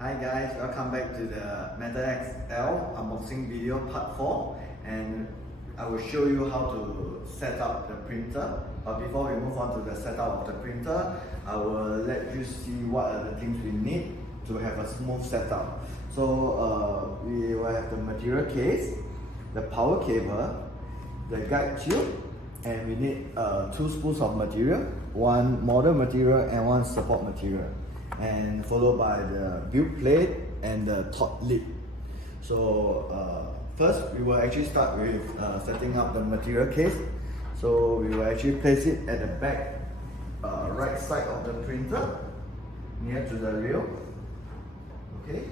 Hi guys, welcome back to the Method XL unboxing video part 4, and I will show you how to set up the printer. But before we move on to the setup of the printer, I will let you see what are the things we need to have a smooth setup. So we will have the material case, the power cable, the guide tube, and we need 2 spools of material, 1 model material and 1 support material, and followed by the build plate and the top lid. So first we will actually start with setting up the material case. So we will actually place it at the back right side of the printer, near to the rail. Okay,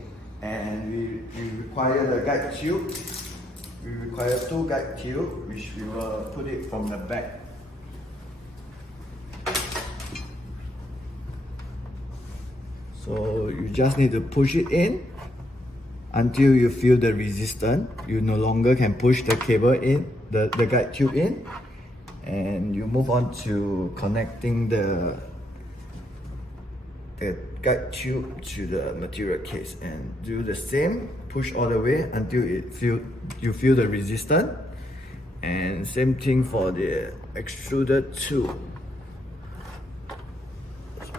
and we require the guide tube. We require 2 guide tubes, which we will put it from the back. So you just need to push it in until you feel the resistance. You no longer can push the cable in, the guide tube in, and you move on to connecting the guide tube to the material case, and do the same. Push all the way until you feel the resistance, and same thing for the extruder tube.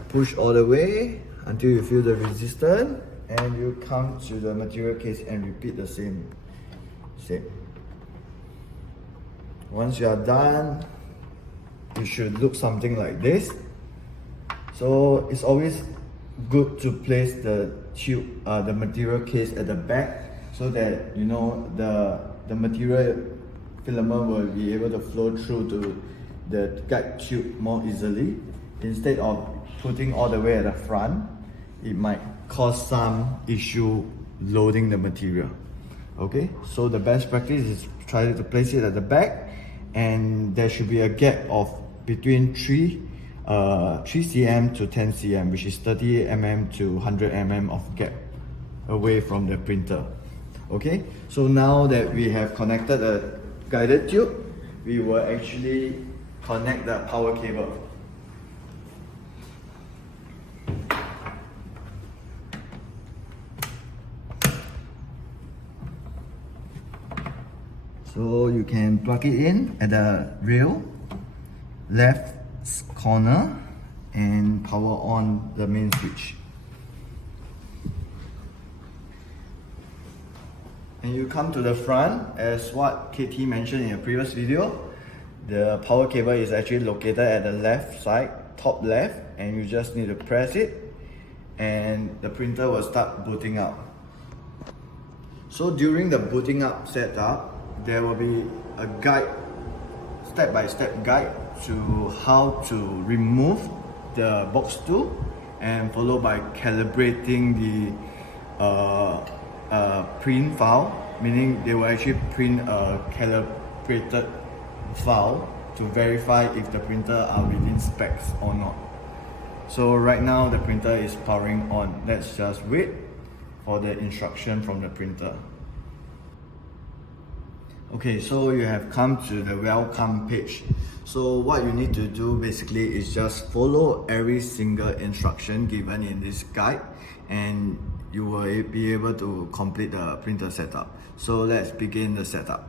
Push all the way until you feel the resistance, and you come to the material case and repeat the same. Once you are done, it should look something like this. So it's always good to place the tube, the material case at the back, so that you know the material filament will be able to flow through to the guide tube more easily. Instead of putting all the way at the front, it might cause some issue loading the material. Okay, so the best practice is try to place it at the back, and there should be a gap of between 3 cm to 10 cm, which is 30 mm to 100 mm of gap away from the printer. Okay, so now that we have connected the guided tube, we will actually connect the power cable. So you can plug it in at the rail, left corner, and power on the main switch. And you come to the front, as what KT mentioned in a previous video. The power cable is actually located at the left side, top left, and you just need to press it, and the printer will start booting up. So during the booting up setup, there will be a guide, step-by-step guide to how to remove the box tool, and followed by calibrating the print file, meaning they will actually print a calibrated file to verify if the printer are within specs or not. So right now the printer is powering on. Let's just wait for the instruction from the printer. Okay, so you have come to the welcome page. So what you need to do basically is just follow every single instruction given in this guide, and you will be able to complete the printer setup. So let's begin the setup.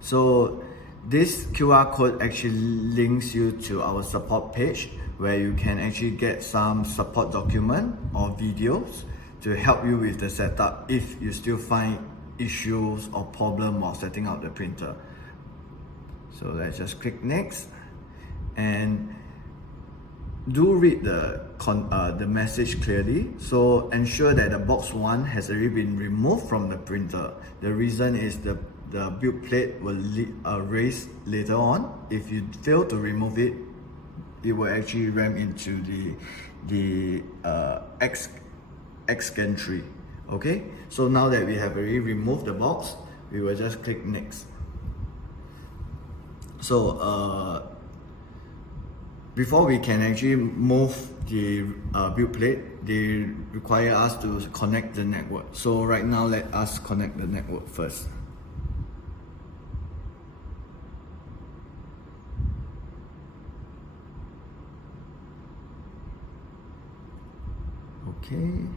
So this QR code actually links you to our support page, where you can actually get some support document or videos to help you with the setup if you still find issues or problem while setting up the printer. So let's just click next, and do read the message clearly. So ensure that the box 1 has already been removed from the printer. The reason is the build plate will raise later on. If you fail to remove it, it will actually ram into the X gantry. Okay, so now that we have already removed the box, we will just click next. So before we can actually move the build plate, they require us to connect the network. So right now, let us connect the network first. Okay.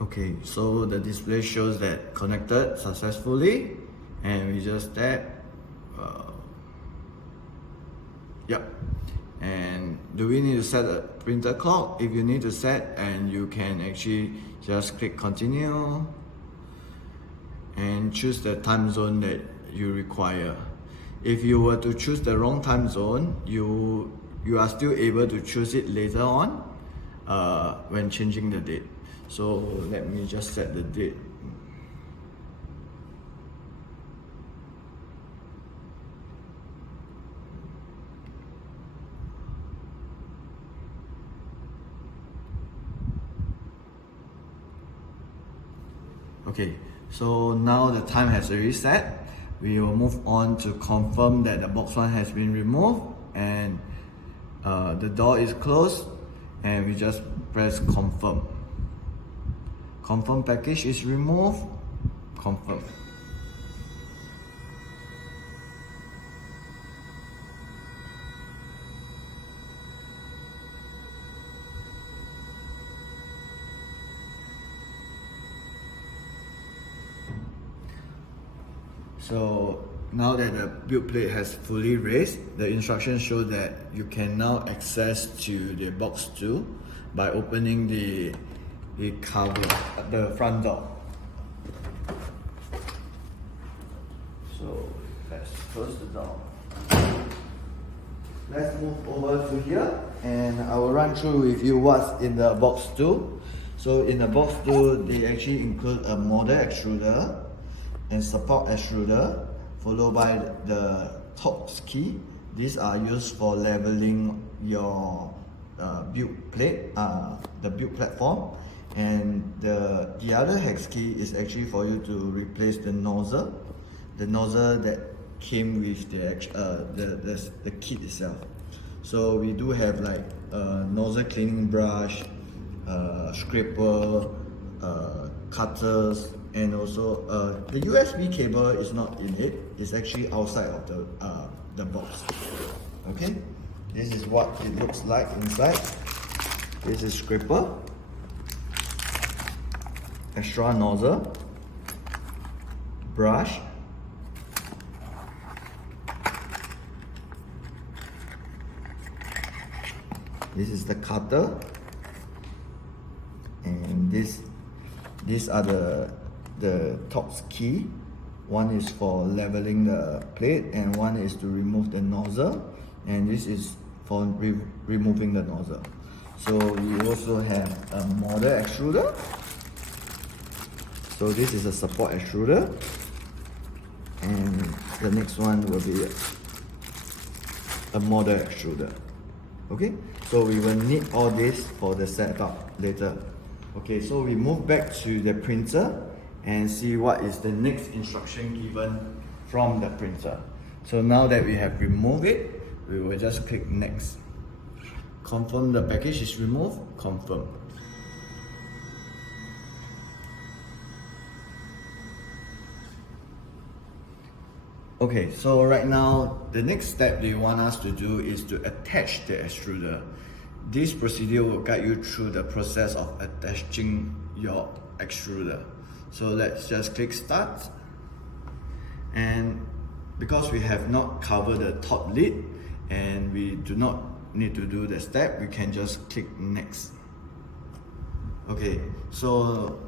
Okay, so the display shows that connected successfully, and we just tap. Yep. And do we need to set a printer clock? If you need to set, and you can actually just click continue and choose the time zone that you require. If you were to choose the wrong time zone, you are still able to choose it later on when changing the date. So let me just set the date. Okay, so now the time has already set. We will move on to confirm that the box 1 has been removed and the door is closed, and we just press confirm. Confirm package is removed, confirm. So now that the build plate has fully raised, the instructions show that you can now access to the box 2 by opening the cover, the front door. So let's close the door. Let's move over to here, and I will run through with you what's in the box 2. So in the box 2, they actually include a model extruder and support extruder, followed by the Torx key. These are used for leveling your build plate, the build platform. And the other hex key is actually for you to replace the nozzle that came with the kit itself. So we do have like nozzle cleaning brush, scraper, cutters, and also the USB cable is not in it. It's actually outside of the box. Okay, this is what it looks like inside. This is scraper, extra nozzle, brush, this is the cutter, and these are the Torx key. One is for leveling the plate, and one is to remove the nozzle, and this is for removing the nozzle. So we also have a model extruder. So this is a support extruder, and the next one will be a model extruder. Okay, so we will need all this for the setup later. Okay, so we move back to the printer and see what is the next instruction given from the printer. So now that we have removed it, we will just click next. Confirm the package is removed, confirm. Okay, so right now, the next step they want us to do is to attach the extruder. This procedure will guide you through the process of attaching your extruder. So let's just click start. And because we have not covered the top lid and we do not need to do the step, we can just click next. Okay, so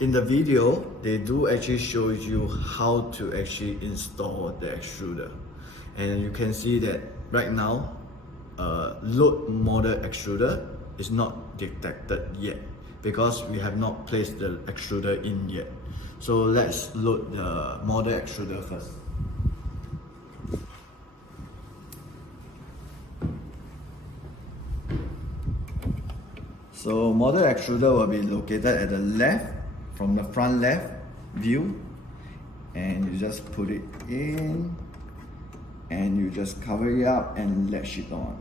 in the video, they do actually show you how to actually install the extruder. And you can see that right now, load model extruder is not detected yet because we have not placed the extruder in yet. So let's load the model extruder first. So model extruder will be located at the left, from the front left view, and you just put it in, and you just cover it up and latch it on.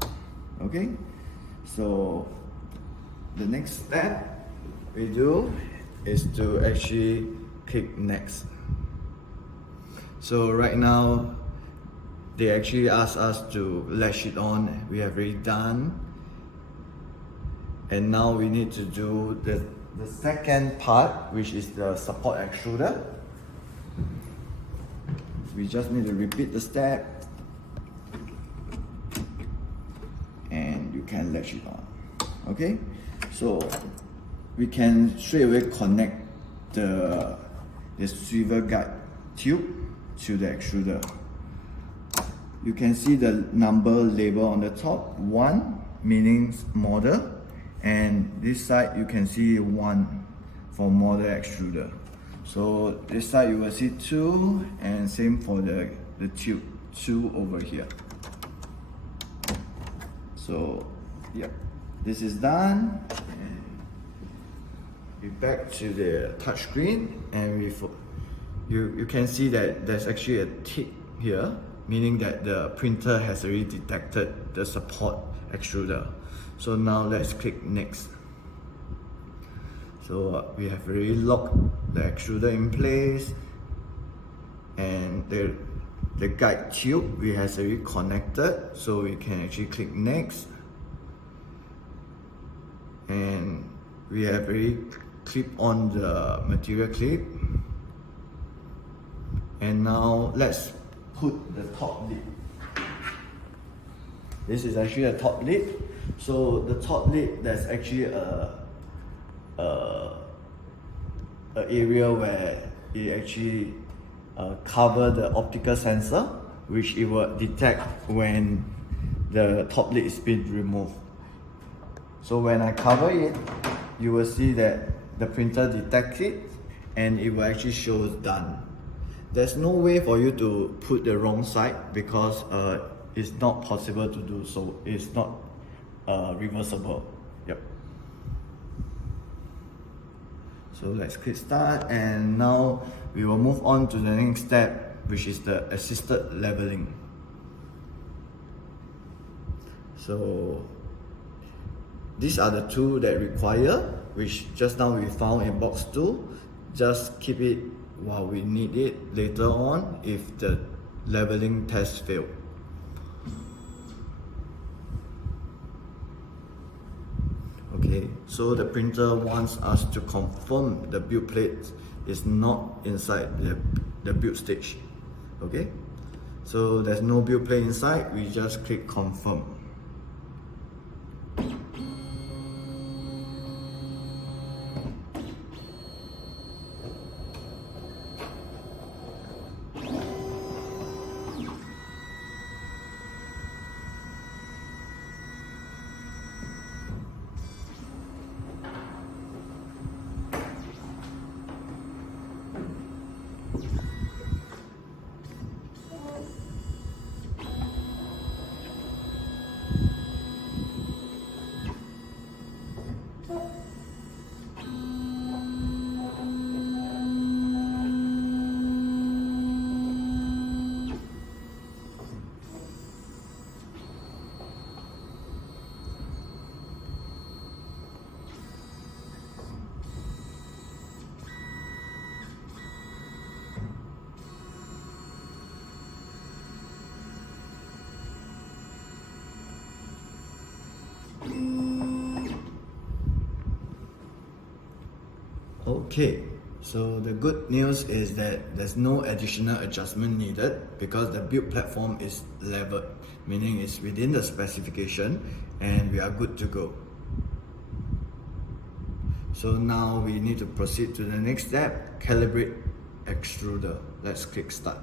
Okay, so the next step we do is to actually click next. So right now they actually ask us to latch it on. We have already done, and now we need to do the second part, which is the support extruder. We just need to repeat the step, and you can latch it on. Okay, so we can straight away connect the swivel guide tube to the extruder. You can see the number label on the top, 1 meaning model, and this side you can see 1 for model extruder. So this side you will see 2, and same for the tube, 2 over here. So yeah, this is done. And we back to the touch screen, and you can see that there's actually a tick here, meaning that the printer has already detected the support extruder. So now let's click next. So we have already locked the extruder in place, and the guide tube we has already connected, so we can actually click next, and we have already clipped on the material clip. And now let's put the top lid. This is actually a top lid. So the top lid, there's actually a area where it actually cover the optical sensor, which it will detect when the top lid is being removed. So when I cover it, you will see that the printer detects it, and it will actually show done. There's no way for you to put the wrong side, because it's not possible to do so. It's not reversible. Yep. So let's click start, and now we will move on to the next step, which is the assisted leveling. So these are the two that require, which just now we found in box 2. Just keep it while we need it later on if the leveling test failed. Okay, so the printer wants us to confirm the build plate is not inside the build stage. Okay, so there's no build plate inside, we just click confirm. Okay, so the good news is that there's no additional adjustment needed because the build platform is leveled, meaning it's within the specification and we are good to go. So now we need to proceed to the next step, calibrate extruder. Let's click start.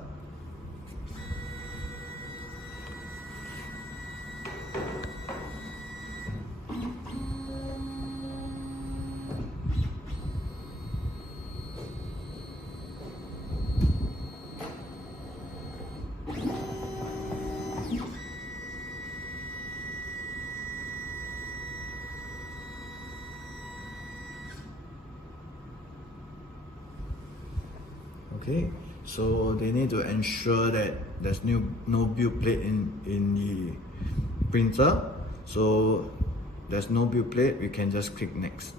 Okay, So they need to ensure that there's no build plate in the printer. So there's no build plate, we can just click next.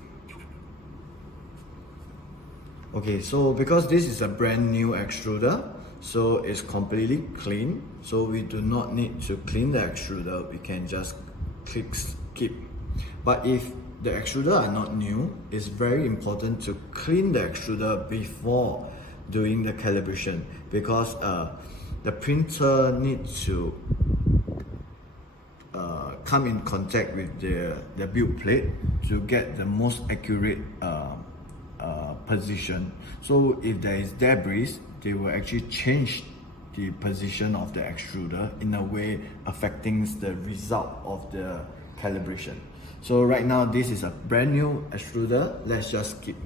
Okay, so because this is a brand new extruder, so it's completely clean, so we do not need to clean the extruder, we can just click skip. But if the extruder are not new, it's very important to clean the extruder before doing the calibration, because the printer needs to come in contact with the build plate to get the most accurate position. So if there is debris, they will actually change the position of the extruder in a way affecting the result of the calibration. So right now this is a brand new extruder, let's just skip.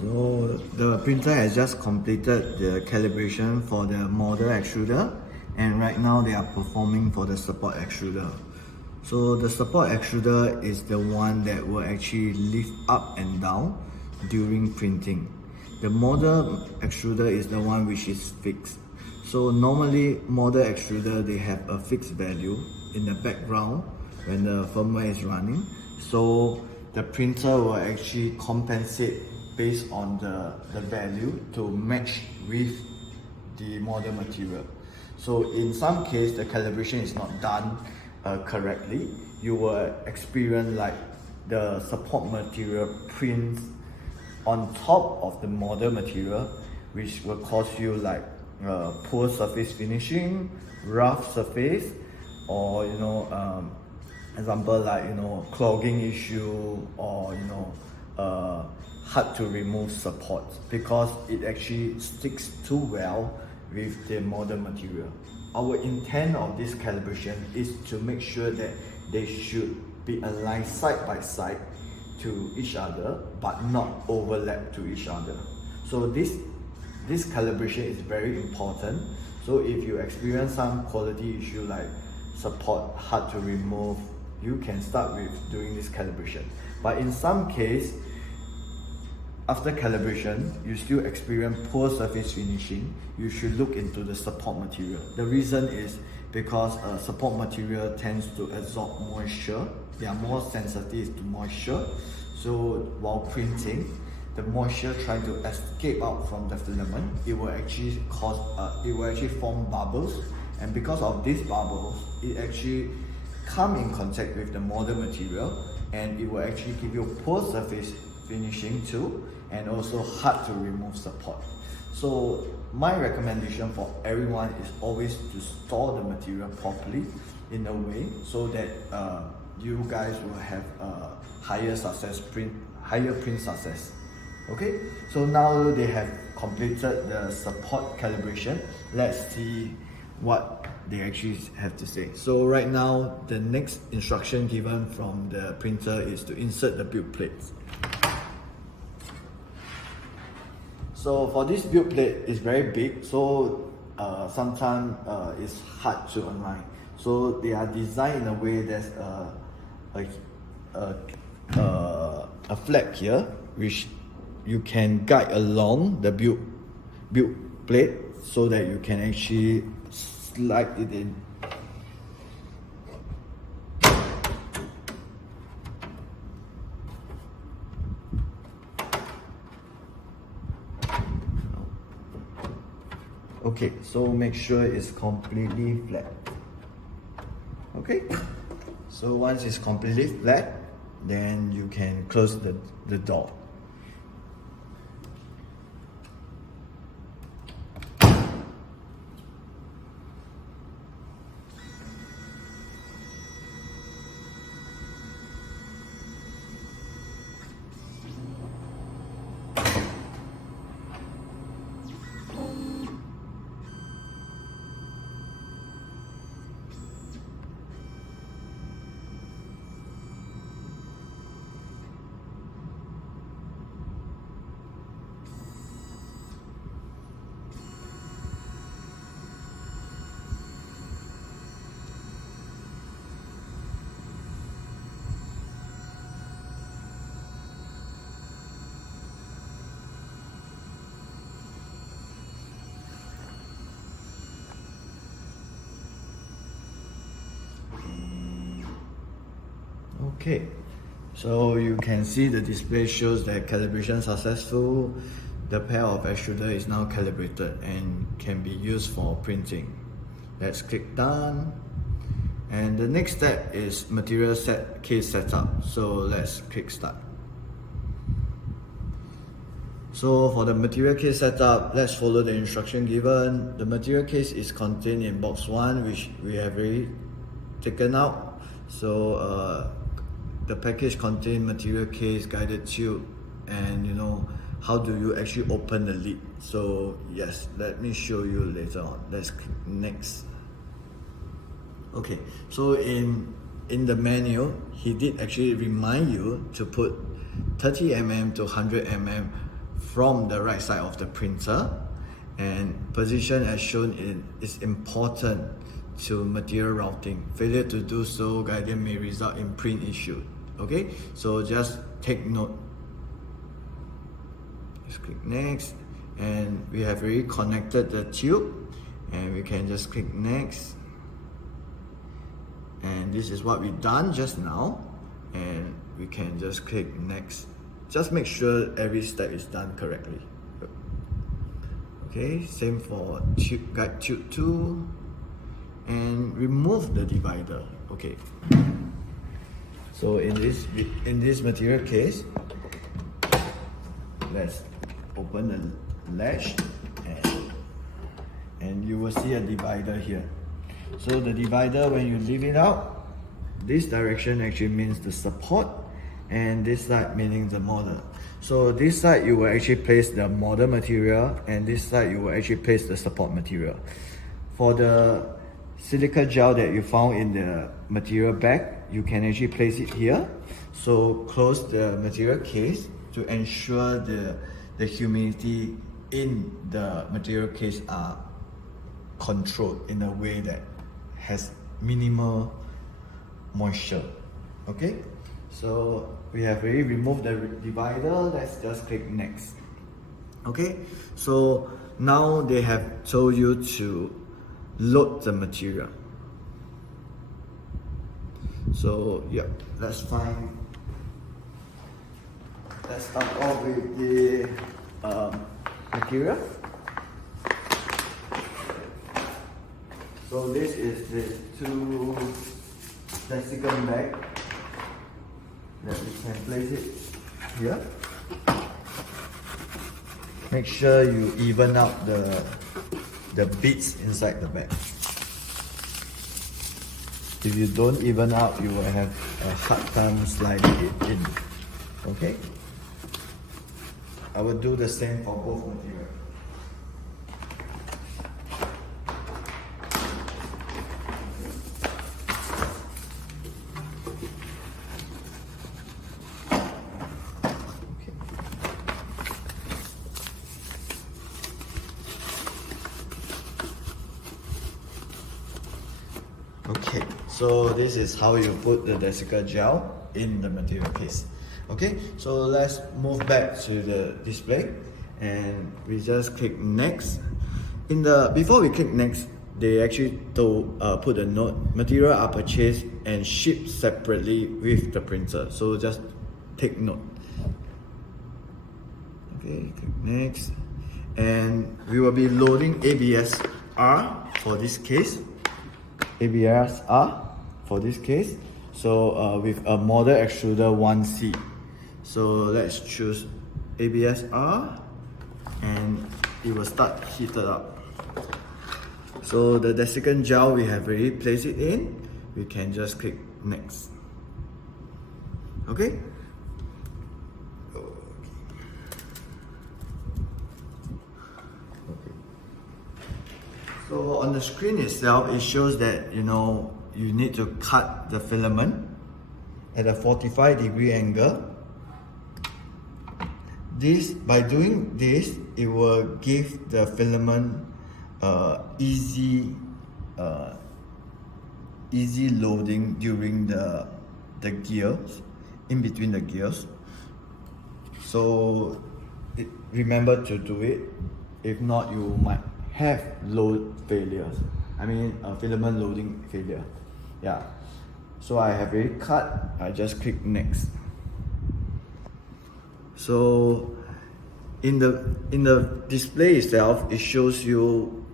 So the printer has just completed the calibration for the model extruder, and right now they are performing for the support extruder. So the support extruder is the one that will actually lift up and down during printing. The model extruder is the one which is fixed. So normally model extruder, they have a fixed value in the background when the firmware is running. So the printer will actually compensate based on the value to match with the model material. So in some case, the calibration is not done correctly. You will experience like the support material prints on top of the model material, which will cause you like poor surface finishing, rough surface, or example like clogging issue, or hard to remove support because it actually sticks too well with the modern material. Our intent of this calibration is to make sure that they should be aligned side by side to each other but not overlap to each other. So this calibration is very important. So if you experience some quality issue like support hard to remove, you can start with doing this calibration. But in some case, after calibration, you still experience poor surface finishing, you should look into the support material. The reason is because support material tends to absorb moisture. They are more sensitive to moisture. So while printing, the moisture trying to escape out from the filament, it will actually form bubbles. And because of these bubbles, it actually come in contact with the modern material, and it will actually give you poor surface finishing too, and also hard to remove support. So my recommendation for everyone is always to store the material properly in a way so that you guys will have higher print success. Okay, so now they have completed the support calibration. Let's see what they actually have to say. So right now, the next instruction given from the printer is to insert the build plates. So for this build plate, it's very big, so sometimes it's hard to align. So they are designed in a way there's a flap here, which you can guide along the build plate so that you can actually slide it in. Okay, so make sure it's completely flat. Okay, so once it's completely flat, then you can close the door. Okay, so you can see the display shows that calibration successful. The pair of extruder is now calibrated and can be used for printing. Let's click done. And the next step is material case setup. So let's click start. So for the material case setup, let's follow the instruction given. The material case is contained in box 1, which we have already taken out. So the package contains material case, guided tube, and how do you actually open the lid. So yes, let me show you later on. Let's click next. Okay, so in the manual, he did actually remind you to put 30 mm to 100 mm from the right side of the printer, and position as shown is important to material routing. Failure to do so, guidance may result in print issue. Okay, so just take note. Let's click next, and we have already connected the tube, and we can just click next. And this is what we've done just now, and we can just click next. Just make sure every step is done correctly. Okay, same for guide tube 2, and remove the divider. Okay. So in this material case, let's open the latch, and you will see a divider here. So the divider, when you leave it out, this direction actually means the support, and this side meaning the model. So this side you will actually place the model material, and this side you will actually place the support material. For the silica gel that you found in the material bag, you can actually place it here. So close the material case to ensure the humidity in the material case are controlled in a way that has minimal moisture. Okay, so we have already removed the divider. Let's just click next. Okay, so now they have told you to load the material. So yeah, let's start off with the material. So this is the 2 desiccant bag that we can place it here. Make sure you even out the bits inside the bag. If you don't even out, you will have a hard time sliding it in. Okay? I will do the same for both materials. Okay, so this is how you put the desiccant gel in the material case. Okay, so let's move back to the display, and we just click next. Before we click next, they actually put a note: material are purchased and shipped separately with the printer. So just take note. Okay, click next, and we will be loading ABS R for this case. ABS R for this case. So with a model extruder 1C. So let's choose ABS R, and it will start heated up. So the desiccant gel, we have already placed it in. We can just click next. Okay. So on the screen itself, it shows that you need to cut the filament at a 45-degree angle. By doing this, it will give the filament easy loading during the gears, in between the gears. So remember to do it. If not, you might have load failures. Filament loading failure. Yeah. So I have already cut. I just click next. So in the display itself, it shows you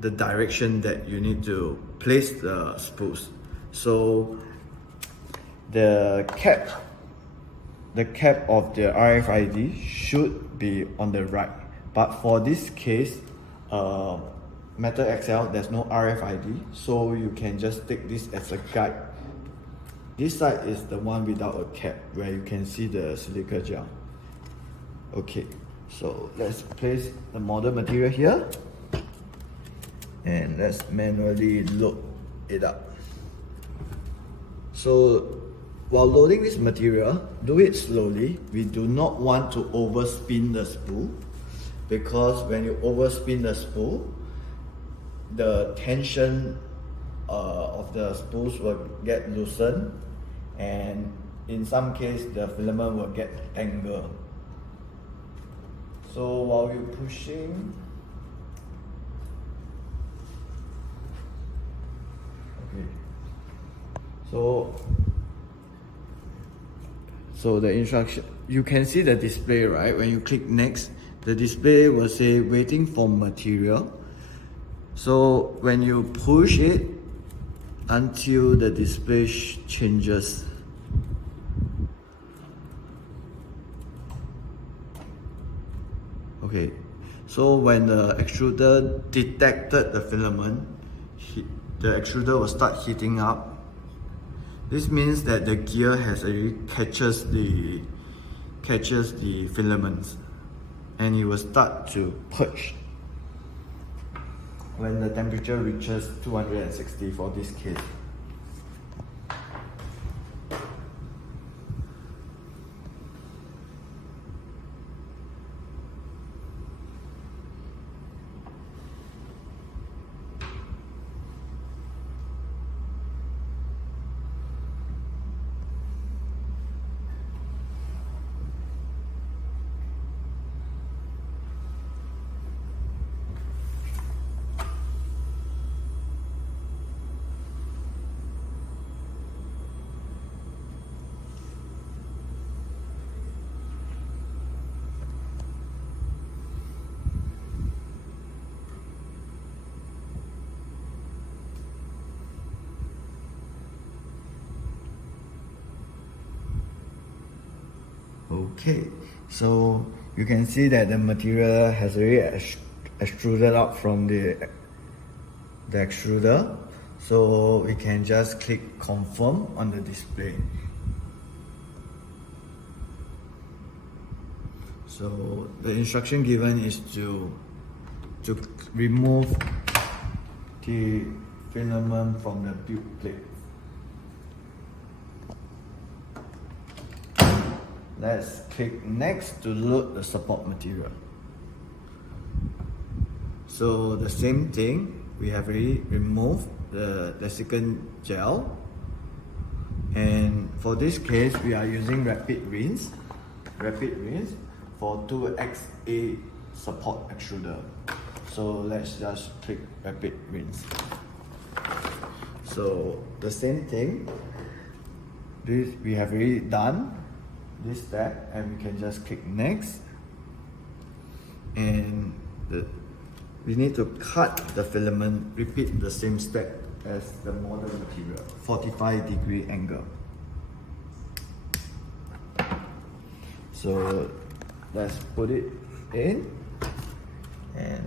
the direction that you need to place the spools. So the cap of the RFID should be on the right, but for this case, Method XL, there's no RFID, so you can just take this as a guide. This side is the one without a cap, where you can see the silica gel. Okay, so let's place the model material here, and let's manually load it up. So while loading this material, do it slowly. We do not want to overspin the spool, because when you overspin the spool, the tension of the spools will get loosened, and in some cases the filament will get tangled. So while you're pushing, okay, so the instruction, you can see the display, right? When you click next, the display will say waiting for material. So when you push it until the display changes. Okay, So when the extruder detected the filament, the extruder will start heating up. This means that the gear has already catches the filaments, and it will start to purge when the temperature reaches 260 for this case. Okay, so you can see that the material has already extruded out from the extruder. So we can just click confirm on the display. So the instruction given is to remove the filament from the build plate. Let's click next to load the support material. So the same thing, we have already removed the desiccant gel, and for this case we are using rapid rinse for 2XA support extruder. So let's just click rapid rinse. So the same thing, this we have already done this step, and we can just click next, and we need to cut the filament, repeat the same step as the model material, 45-degree angle. So let's put it in and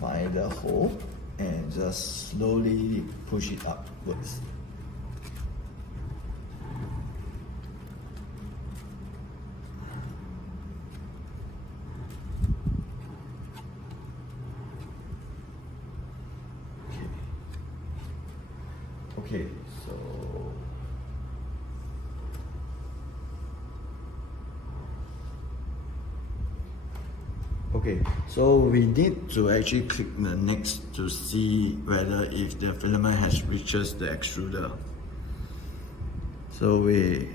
find the hole and just slowly push it upwards. Okay, so we need to actually click the next to see whether if the filament has reaches the extruder. So we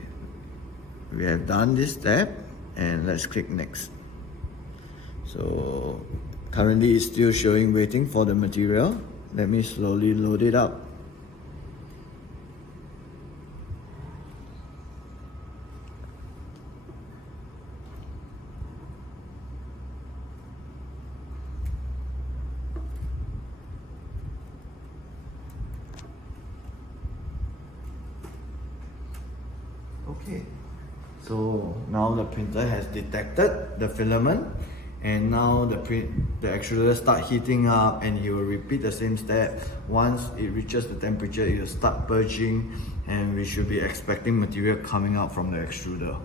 have done this step, and let's click next. So currently it's still showing waiting for the material. Let me slowly load it up. Okay, so now the printer has detected the filament, and now the extruder start heating up, and he will repeat the same step. Once it reaches the temperature, it will start purging, and we should be expecting material coming out from the extruder.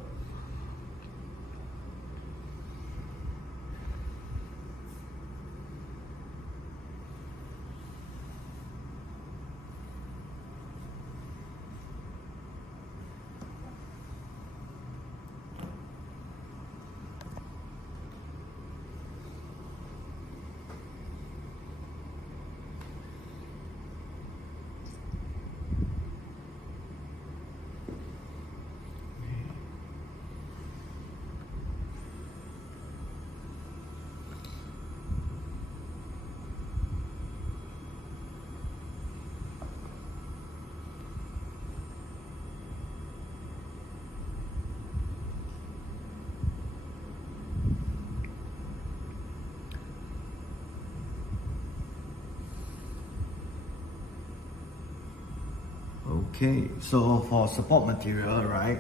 Okay, so for support material, right,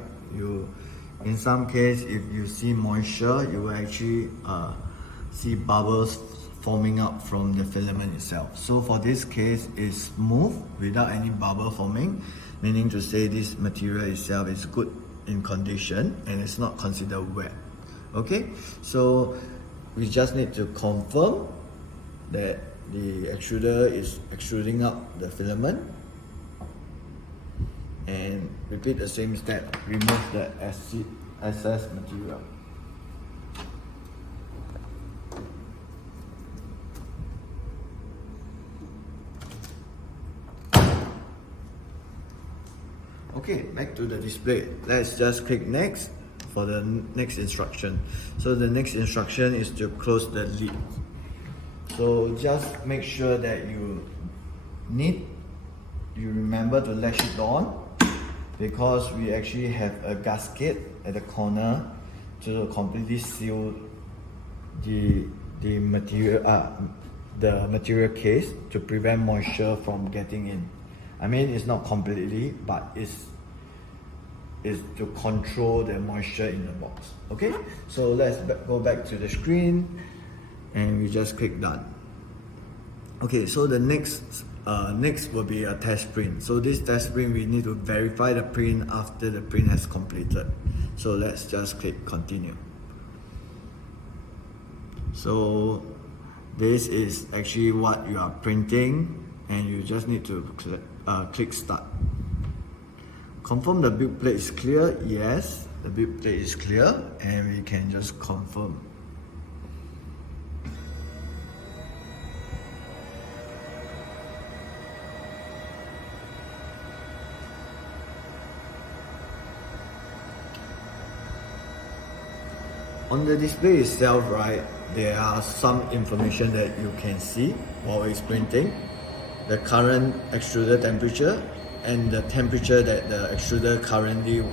in some case, if you see moisture, you will actually see bubbles forming up from the filament itself. So for this case, it's smooth without any bubble forming, meaning to say this material itself is good in condition and it's not considered wet. Okay, so we just need to confirm that the extruder is extruding up the filament, and repeat the same step, remove the excess material. Okay, back to the display. Let's just click next for the next instruction. So the next instruction is to close the lid. So just make sure that you remember to latch it on, because we actually have a gasket at the corner to completely seal the material case to prevent moisture from getting in. I mean, it's not completely, but it's to control the moisture in the box. Okay, so let's go back to the screen and we just click done. Okay, so the next will be a test print. So this test print, we need to verify the print after the print has completed. So let's just click continue. So this is actually what you are printing, and you just need to click start. Confirm the build plate is clear. Yes, the build plate is clear, and we can just confirm. On the display itself, right, there are some information that you can see while it's printing. The current extruder temperature and the temperature that the extruder currently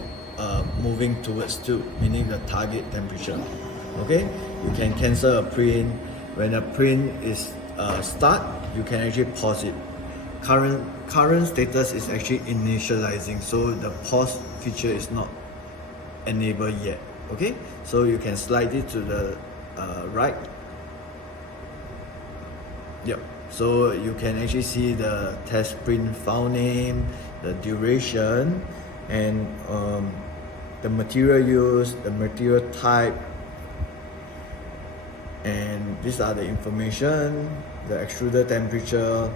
moving towards to, meaning the target temperature. Okay, you can cancel a print. When a print is start, you can actually pause it. Current status is actually initializing, so the pause feature is not enabled yet. Okay, so you can slide it to the right. Yep. So you can actually see the test print file name, the duration, and the material used, the material type, and these are the information, the extruder temperature,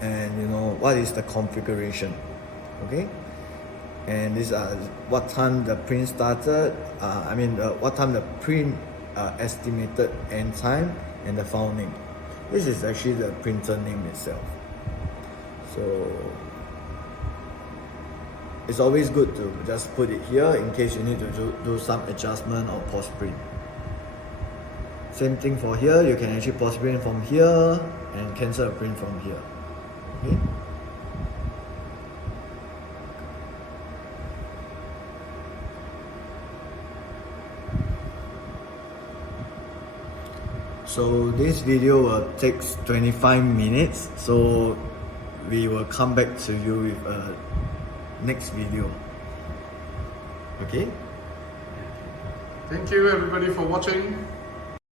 and what is the configuration. Okay, and these are what time the print started, what time the print estimated end time, and the file name. This is actually the printer name itself. So it's always good to just put it here in case you need to do some adjustment or post print. Same thing for here, you can actually post print from here and cancel a print from here. Okay. So this video will take 25 minutes, so we will come back to you with a next video. Okay? Thank you everybody for watching.